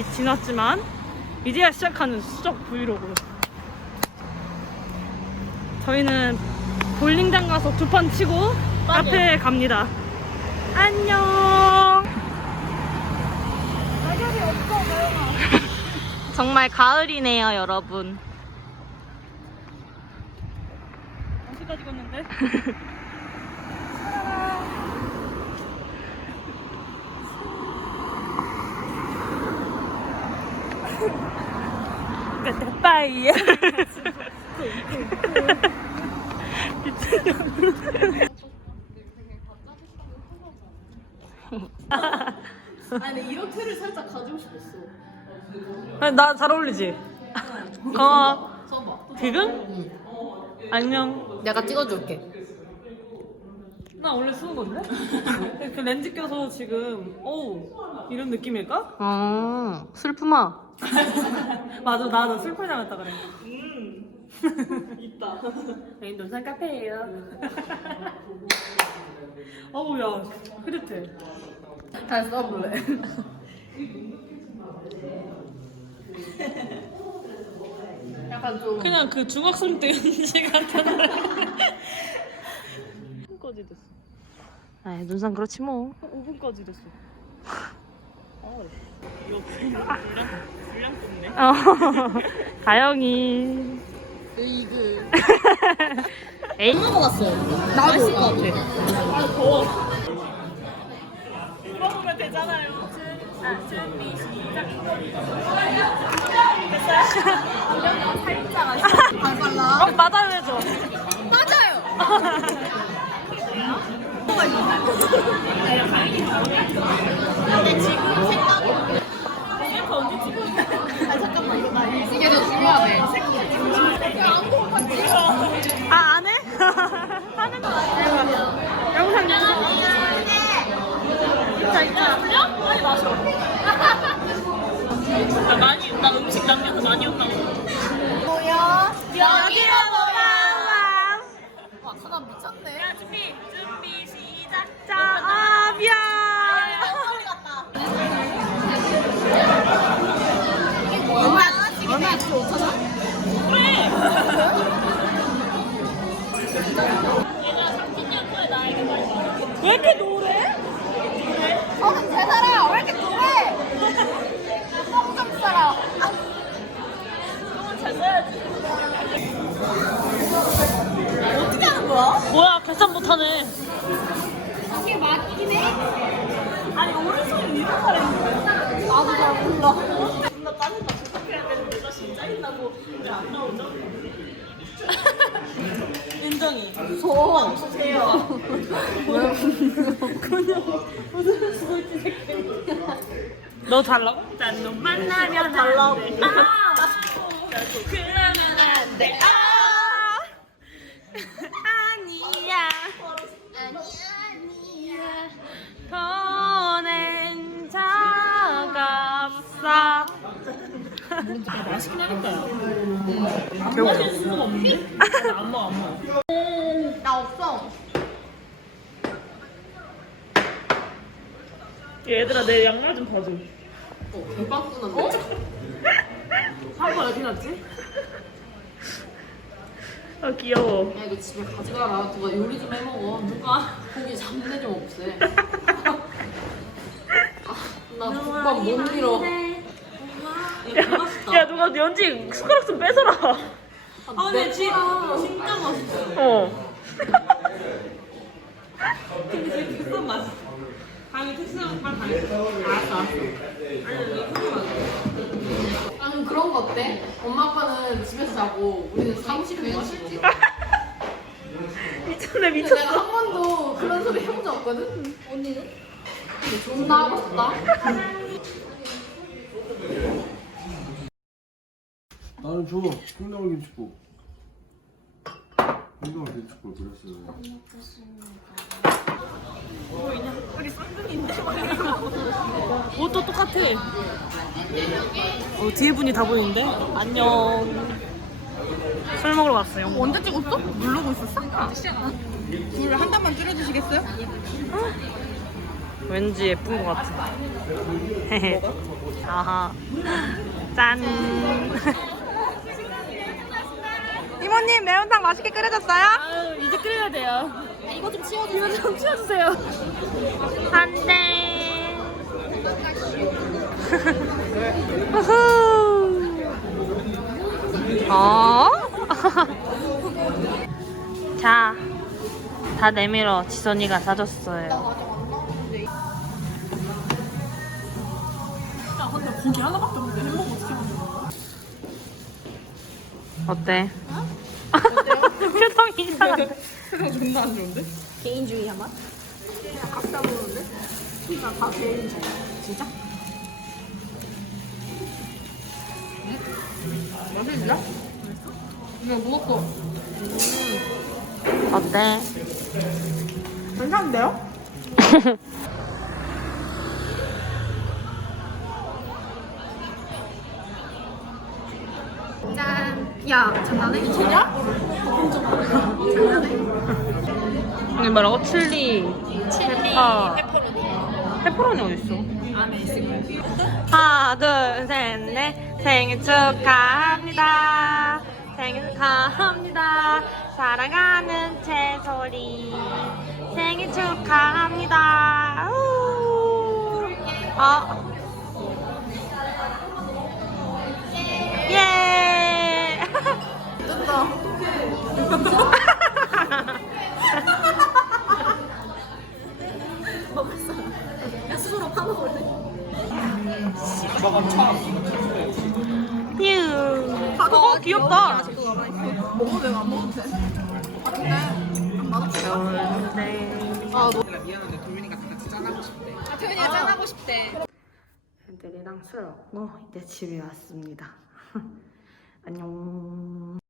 많이 지났지만 이제야 시작하는 수적 브이로그. 저희는 볼링장 가서 두 판 치고 카페에 갑니다. 안녕. 정말 가을이네요, 여러분. 어디까지 걷는데? 빠이. 아니 이런 틀을 살짝 가지고 싶었어. 나 잘 어울리지? 고마워. 써봐. 지금? 안녕. 내가 찍어줄게. 나 원래 쓰는 건데? 그 렌즈 껴서 지금, 어우, 이런 느낌일까? 아 슬픔아. 맞아, 나도 슬퍼 닮았다 그래. 음. 있다. 여기 논산 카페예요. 어우, 야, 흐릿해. 잘 써볼래. 약간 좀. 그냥 그 중학생 때 연지 같은. 까지 됐어. 아, 논산 그렇지 뭐. 5분까지 됐어. 어, 이거 분량 분량 떴네. 어, 다영이. 이그. 에이. 먹어봤어요. 맛있을 것 같아. 아, 더워. 물어보면 되잖아요. 아, 준비 시작. 발 발라. 어, 맞아야죠. 맞아요. 아 잠깐만 이거 나 이게 더 중요하네. 아, 안 해? 하는 거 같아. 영상 자, 일단 빨리 마셔. 나 많이, 나 음식 남겨서 많이 온다고. 뭐야? 여기로 돌아와. 와 사람 미쳤네. 자, 준비, 준비, 시작. 자, 아, 미안. 빨리 갔다. 얼마 얼마 주 5천 원? 그래. 왜 이렇게 노래? 서른 세 살아. 왜 이렇게 노래? 똥좀 싸라. 잘 써야지. 어떻게 하는 거야? 뭐야, 계산 못하네. 이게 맞긴 해? 아니, 오른손이 위로 하랬는데. 나도 잘 몰라. 나 짜증나. 부탁해야 되는데, 나 진짜 있다고. 왜안 나오죠? 인정이. 무서워. 주세요. 왜 그냥 무슨 수고 있지, 새끼. 너 달라고? 짠놈 만나면 달라고. 아! 그러 맛있긴 하겠다. 배고파. 수가 없는데? 안 먹어, 안 먹어. 나 없어. 얘들아, 내 양말 좀 봐줘. 어, 대박구나. 사과 어디 났지? 아, 귀여워. 야 이거 집에 가져가라. 누가 요리 좀 해먹어. 누가? 고기 잡내 좀 없애. 아, 나 국밥 못 밀어. 이거 맛있다. 야, 누가 연지 숟가락 좀 뺏어라. 아, 근데 진짜 진짜 맛있어. 어. 근데 되게 비싼 맛있어. 당연히 택시나면 빨리 가겠어. 알았어, 알았어. 아, 그럼 그런 거 어때? 엄마 아빠는 집에서 자고 우리는 사무실에서 마시고. 미쳤네, 근데 미쳤어. 내가 한 번도 그런 소리 해본 적 없거든? 언니는? 근데 존나 하고 싶다. 나는 줘. 콩나물 김치국. 콩나물 김치국 그랬어요. 우리 쌍둥이인데? 옷도 똑같아. 어, 뒤에 분이 다 보이는데? 안녕. 술 먹으러 왔어요. 언제 찍었어? 누르고 있었어? 물한 잔만 줄여주시겠어요? 왠지 예쁜 것 같아. 아하. 짠. 이모님 매운탕 맛있게 끓여졌어요? 아유, 이제 끓여야 돼요. 이거 좀 치워주세요. 이거 좀 치워주세요. 안 돼. 우후. 어? 자, 다 내밀어. 지선이가 사줬어요. 어때? 표정이 이상한데? 개인주의 한맛 각자 보는데? 진짜 다 개인주의 진짜? 맛있냐? 이거 먹었어 어때? 괜찮은데요? 짠! 야, 장난해? 미쳤냐? 장난해? 이게 뭐라고? 칠리. 칠리, 페퍼. 페퍼로니 페퍼로니 어딨어? 안에 있을 거야 하나, 둘, 셋, 넷. 생일 축하합니다. 생일 축하합니다. 사랑하는 채소리. 생일 축하합니다. 우. 어. 귀엽다. 먹어도 안 먹어도 돼? 아 근데 맛없어 네. 아 너... 미안한데 도민이가 같이 짠하고 싶대 아 도민이가 짠하고 싶대 애들이랑 술 먹고 이제 집에 왔습니다. 안녕.